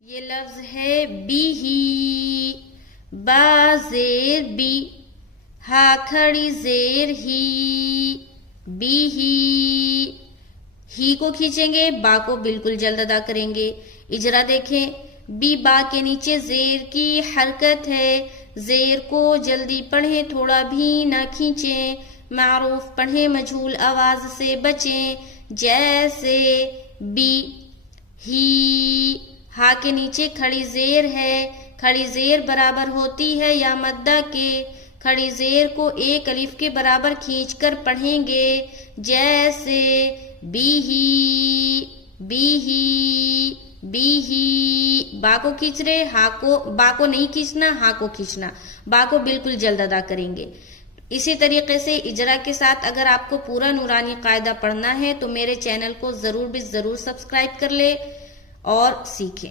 یہ لفظ ہے بی ہی، با زیر بی، ہا کھڑی زیر ہی، بی ہی کو کھینچیں گے، با کو بالکل جلد ادا کریں گے۔ اجرا دیکھیں، بی با کے نیچے زیر کی حرکت ہے، زیر کو جلدی پڑھیں، تھوڑا بھی نہ کھینچیں، معروف پڑھیں، مجہول آواز سے بچیں، جیسے بی ہی۔ ہا کے نیچے کھڑی زیر ہے، کھڑی زیر برابر ہوتی ہے یا مدہ کے، کھڑی زیر کو ایک الف کے برابر کھینچ کر پڑھیں گے، جیسے بی ہی، بی ہی، بی ہی۔ با کو کھینچ رہے، با کو نہیں کھینچنا، ہا کو کھینچنا، با کو بالکل جلد ادا کریں گے۔ اسی طریقے سے اجرا کے ساتھ اگر آپ کو پورا نورانی قاعدہ پڑھنا ہے تو میرے چینل کو ضرور سبسکرائب کر لے اور سیکھیں۔